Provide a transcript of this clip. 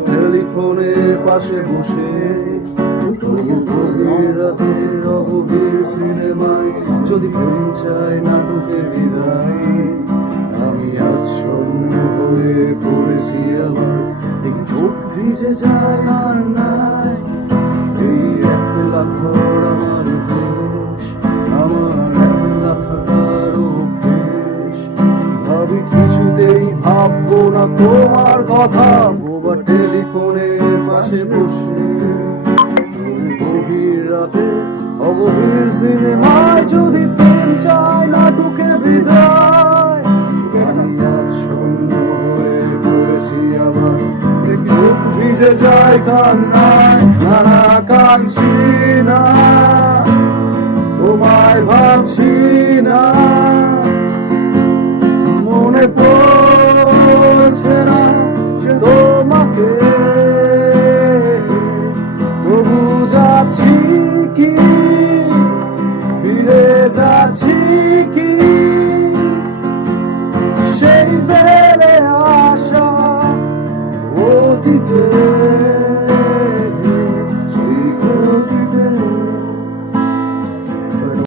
টেলিফোনের পাশে বসে গভীর রাতের অগভীর সিনেমায় যদি প্রেম চাই নাটকে বিদায় আমি আচ্ছন্ন হয়ে পড়েছি আবার দেখি চোখ ভিজে যায় আর নাই এই একলা ঘর আমার দেশ আমার একলা থাকার অভ্যেস ভাবি কিছুতেই ভাববো না তোমার কথা বোবা টেলিফোনের পাশে বসে গভীর রাতে অগভীর সিনেমায় যদি প্রেম চায় নাটকে বিদায় আমি আচ্ছন্ন হয়ে পড়েছি আবার চোখ ভিজে যায় কান্নায় নানা কাঁদছি না তোমায় ভাবছি না মনে পড়ছে না তোমাকে তবু যাচ্ছি কি ফিরে যাচ্ছি কি সেই ফেলে আসা অতীতে